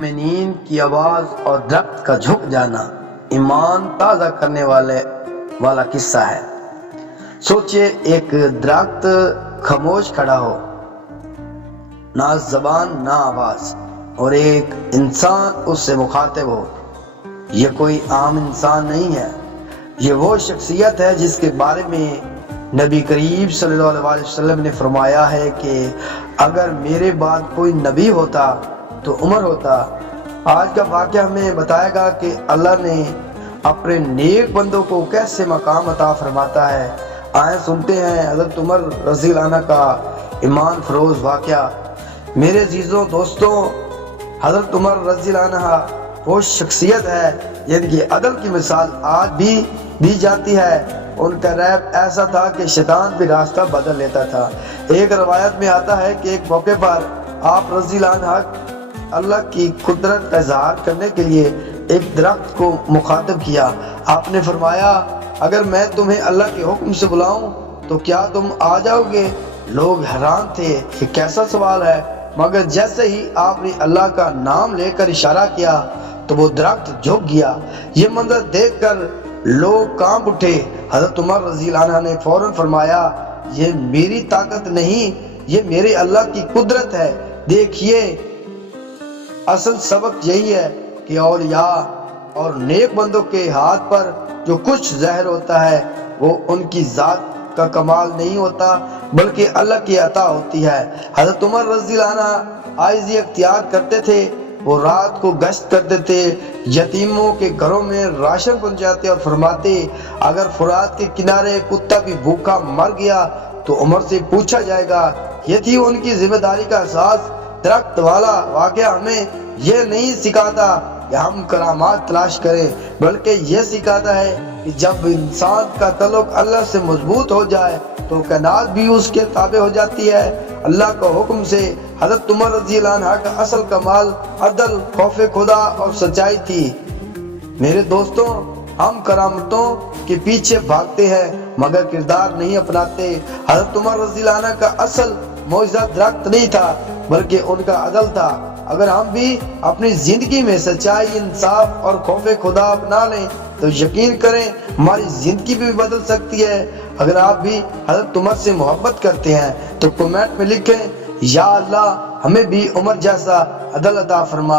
مومنین کی آواز اور درخت کا جھک جانا ایمان تازہ کرنے والا قصہ ہے۔ سوچئے ایک درخت خاموش کھڑا ہو، نہ زبان نہ آواز، اور ایک انسان اس سے مخاطب ہو۔ یہ کوئی عام انسان نہیں ہے، یہ وہ شخصیت ہے جس کے بارے میں نبی کریم صلی اللہ علیہ وسلم نے فرمایا ہے کہ اگر میرے بعد کوئی نبی ہوتا تو عمر ہوتا۔ آج کا واقعہ ہمیں بتائے گا کہ اللہ نے اپنے نیک بندوں کو کیسے مقام عطا فرماتا ہے۔ آئیں سنتے ہیں حضرت عمر رضی اللہ عنہ کا ایمان فروز واقعہ۔ میرے عزیزوں دوستوں، حضرت عمر رضی اللہ عنہ وہ شخصیت ہے جن کی عدل کی مثال آج بھی دی جاتی ہے۔ ان کا ریپ ایسا تھا کہ شیطان بھی راستہ بدل لیتا تھا۔ ایک روایت میں آتا ہے کہ ایک موقع پر آپ رضی اللہ عنہ اللہ کی قدرت کا اظہار کرنے کے لیے ایک درخت کو مخاطب کیا۔ آپ نے فرمایا، اگر میں تمہیں اللہ کے حکم سے بلاؤں تو کیا تم آ جاؤ گے؟ لوگ حیران تھے، یہ کیسا سوال ہے؟ مگر جیسے ہی آپ نے اللہ کا نام لے کر اشارہ کیا تو وہ درخت جھک گیا۔ یہ منظر دیکھ کر لوگ کانپ اٹھے۔ حضرت عمر رضی اللہ عنہ نے فوراً فرمایا، یہ میری طاقت نہیں، یہ میرے اللہ کی قدرت ہے۔ دیکھیے، اصل سبق یہی ہے کہ اولیاء اور نیک بندوں کے ہاتھ پر جو کچھ ظاہر ہوتا ہے وہ ان کی ذات کا کمال نہیں ہوتا بلکہ اللہ کی عطا ہوتی ہے۔ حضرت عمر رضی اللہ عنہ عاجزی اختیار کرتے تھے۔ وہ رات کو گشت کرتے تھے، یتیموں کے گھروں میں راشن پہنچاتے اور فرماتے، اگر فرات کے کنارے کتا بھی بھوکا مر گیا تو عمر سے پوچھا جائے گا۔ یہ تھی ان کی ذمہ داری کا احساس۔ درخت والا واقعہ ہمیں یہ نہیں سکھاتا کہ ہم کرامات تلاش کریں، بلکہ یہ سکھاتا ہے کہ جب انسان کا تعلق اللہ سے مضبوط ہو جائے تو کائنات بھی اس کے تابع ہو جاتی ہے۔ اللہ کا حکم سے حضرت عمر رضی اللہ عنہ کا اصل کمال عدل، خوف خدا اور سچائی تھی۔ میرے دوستوں، ہم کرامتوں کے پیچھے بھاگتے ہیں مگر کردار نہیں اپناتے۔ حضرت عمر رضی اللہ عنہ کا اصل معجزہ درخت نہیں تھا بلکہ ان کا عدل تھا۔ اگر ہم بھی اپنی زندگی میں سچائی، انصاف اور خوف خدا اپنا لیں تو یقین کریں ہماری زندگی بھی بدل سکتی ہے۔ اگر آپ بھی حضرت عمر سے محبت کرتے ہیں تو کمنٹ میں لکھیں، یا اللہ ہمیں بھی عمر جیسا عدل عطا فرما۔